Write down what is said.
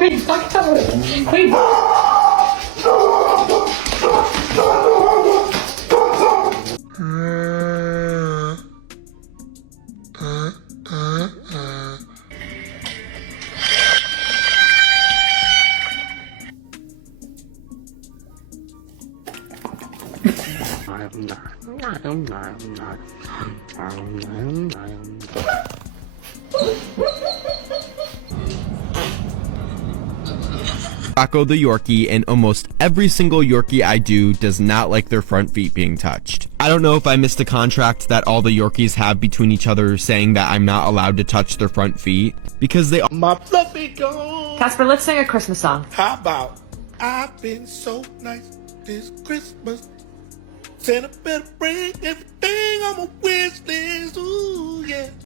Wait, fuck it. Wait. Rocco the Yorkie, and almost every single Yorkie I do does not like their front feet being touched. I don't know if I missed a contract that all the Yorkies have between each other saying that I'm not allowed to touch their front feet, because they My fluffy gone. Casper, let's sing a Christmas song. How about I've been so nice this Christmas? Santa better bring everything on my wish list. Ooh, yeah.